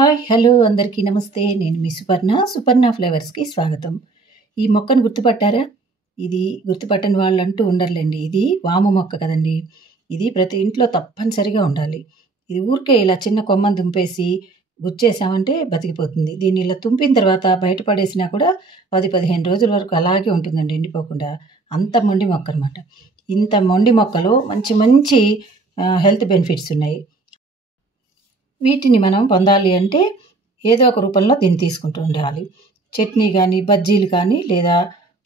Hi! Hello! అందరికీ నమస్తే. నేను మీ సుపర్ణ ఫ్లేవర్స్‌కి స్వాగతం. ఈ మొక్కను గుర్తుపట్టారా? ఇది గుర్తుపట్టని వాళ్ళంటూ ఉండరులెండి. ఇది వాము మొక్క కదండీ! ఇది ప్రతి ఇంట్లో తప్పనిసరిగా ఉండాలి. ఇది ఊరికే ఇలా చిన్న కొమ్మని తుంపేసి గుచ్చేసామంటే బతికిపోతుంది. దీన్ని ఇలా తుంపిన తర్వాత బయట పడేసినా కూడా 10, 15 రోజుల వరకు అలాగే ఉంటుందండి ఎండిపోకుండా. అంత మొండి మొక్కనమాట. ఇంత మొండి మొక్కలో మంచి మంచి హెల్త్ బెనిఫిట్స్ ఉన్నాయి. వీటిని మనం పొందాలి అంటే ఏదో ఒక రూపంలో దీన్ని తీసుకుంటూ ఉండాలి. చట్నీ గానీ, బజ్జీలు కానీ, లేదా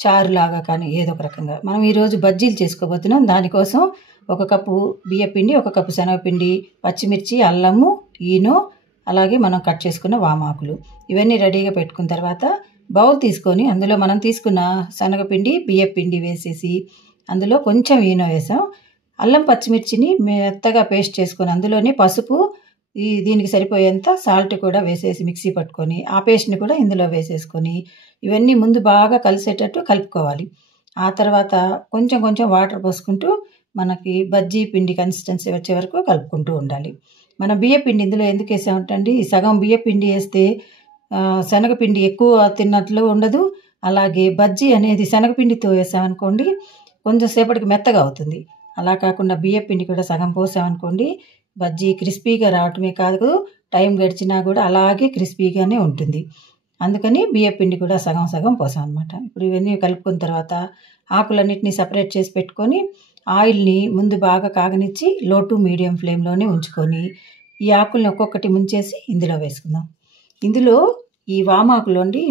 చారులాగా కానీ ఏదో ఒక రకంగా. మనం ఈరోజు బజ్జీలు చేసుకోబోతున్నాం. దానికోసం ఒక కప్పు బియ్యపిండి, ఒక కప్పు శనగపిండి, పచ్చిమిర్చి, అల్లము, ఈనో, అలాగే మనం కట్ చేసుకున్న వామాకులు. ఇవన్నీ రెడీగా పెట్టుకున్న తర్వాత బౌల్ తీసుకొని అందులో మనం తీసుకున్న శనగపిండి, బియ్యపిండి వేసేసి అందులో కొంచెం ఈనో వేసాం. అల్లం, పచ్చిమిర్చిని మెత్తగా పేస్ట్ చేసుకొని అందులోనే పసుపు, దీనికి సరిపోయేంత సాల్ట్ కూడా వేసేసి మిక్సీ పట్టుకొని ఆ పేస్ట్‌ని కూడా ఇందులో వేసేసుకొని ఇవన్నీ ముందు బాగా కలిసేటట్టు కలుపుకోవాలి. ఆ తర్వాత కొంచెం కొంచెం వాటర్ పోసుకుంటూ మనకి బజ్జీ పిండి కన్సిస్టెన్సీ వచ్చే వరకు కలుపుకుంటూ ఉండాలి. మనం బియ్యపిండి ఇందులో ఎందుకు వేసామంటండి, సగం బియ్యపిండి వేస్తే శనగపిండి ఎక్కువ తిన్నట్లు ఉండదు. అలాగే బజ్జీ అనేది శనగపిండితో వేసామనుకోండి కొంచెం సేపటికి మెత్తగా అవుతుంది. అలా కాకుండా బియ్యపిండి కూడా సగం పోసామనుకోండి బజ్జీ క్రిస్పీగా రావటమే కాదు, టైం గడిచినా కూడా అలాగే క్రిస్పీగానే ఉంటుంది. అందుకని బియ్యపిండి కూడా సగం సగం పోసామనమాట. ఇప్పుడు ఇవన్నీ కలుపుకున్న తర్వాత ఆకులన్నిటిని సెపరేట్ చేసి పెట్టుకొని ఆయిల్‌ని ముందు బాగా కాగనిచ్చి లో టు మీడియం ఫ్లేమ్‌లోనే ఉంచుకొని ఈ ఆకుల్ని ఒక్కొక్కటి ముంచేసి ఇందులో వేసుకుందాం. ఇందులో ఈ వామాకులోండి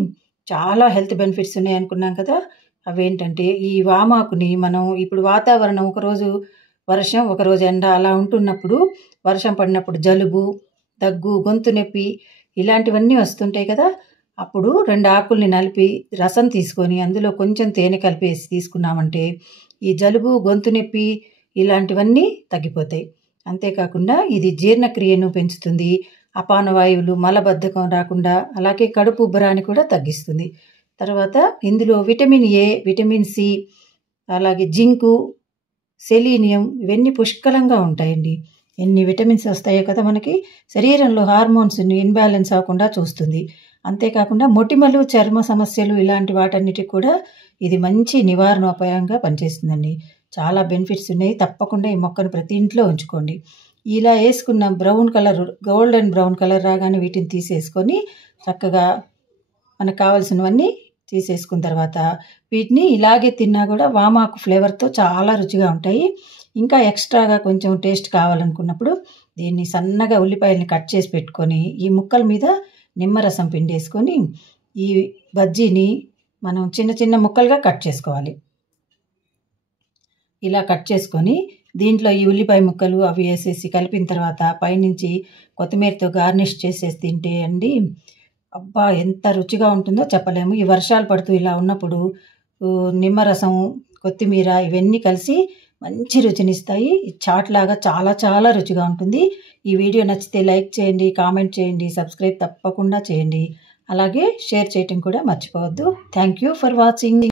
చాలా హెల్త్ బెనిఫిట్స్ ఉన్నాయనుకున్నాం కదా! అవేంటంటే ఈ వామాకుని మనం ఇప్పుడు వాతావరణం ఒకరోజు వర్షం, ఒకరోజు ఎండ అలా ఉంటున్నప్పుడు వర్షం పడినప్పుడు జలుబు, దగ్గు, గొంతు నొప్పి ఇలాంటివన్నీ వస్తుంటాయి కదా! అప్పుడు 2 ఆకుల్ని నలిపి రసం తీసుకొని అందులో కొంచెం తేనె కలిపేసి తీసుకున్నామంటే ఈ జలుబు, గొంతు నొప్పి ఇలాంటివన్నీ తగ్గిపోతాయి. అంతేకాకుండా ఇది జీర్ణక్రియను పెంచుతుంది. అపాన వాయువులు, మలబద్ధకం రాకుండా అలాగే కడుపు ఉబ్బరాన్ని కూడా తగ్గిస్తుంది. తర్వాత ఇందులో విటమిన్ ఏ, విటమిన్ సి, అలాగే జింకు, సెలీనియం ఇవన్నీ పుష్కలంగా ఉంటాయండి. ఎన్ని విటమిన్స్ వస్తాయో కదా మనకి. శరీరంలో హార్మోన్స్‌ని ఇన్‌బ్యాలెన్స్ అవ్వకుండా చూస్తుంది. అంతేకాకుండా మొటిమలు, చర్మ సమస్యలు ఇలాంటి వాటన్నిటికి కూడా ఇది మంచి నివారణోపాయంగా పనిచేస్తుందండి. చాలా బెనిఫిట్స్ ఉన్నాయి. తప్పకుండా ఈ మొక్కను ప్రతి ఇంట్లో ఉంచుకోండి. ఇలా వేసుకున్న గోల్డెన్ బ్రౌన్ కలర్ రాగానే వీటిని తీసేసుకొని చక్కగా మనకు కావాల్సినవన్నీ తీసేసుకున్న తర్వాత వీటిని ఇలాగే తిన్నా కూడా వామాకు ఫ్లేవర్‌తో చాలా రుచిగా ఉంటాయి. ఇంకా ఎక్స్ట్రాగా కొంచెం టేస్ట్ కావాలనుకున్నప్పుడు దీన్ని సన్నగా ఉల్లిపాయల్ని కట్ చేసి పెట్టుకొని ఈ ముక్కల మీద నిమ్మరసం పిండేసుకొని ఈ బజ్జీని మనం చిన్న చిన్న ముక్కలుగా కట్ చేసుకోవాలి. ఇలా కట్ చేసుకొని దీంట్లో ఈ ఉల్లిపాయ ముక్కలు అవి వేసేసి కలిపిన తర్వాత పైనుంచి కొత్తిమీరతో గార్నిష్ చేసేసి తింటే అండి అబ్బా! ఎంత రుచిగా ఉంటుందో చెప్పలేము. ఈ వర్షాలు పడుతూ ఇలా ఉన్నప్పుడు నిమ్మరసం, కొత్తిమీర ఇవన్నీ కలిసి మంచి రుచినిస్తాయి. చాట్‌లాగా చాలా చాలా రుచిగా ఉంటుంది. ఈ వీడియో నచ్చితే లైక్ చేయండి, కామెంట్ చేయండి, సబ్స్క్రైబ్ తప్పకుండా చేయండి. అలాగే షేర్ చేయటం కూడా మర్చిపోవద్దు. Thank you for watching.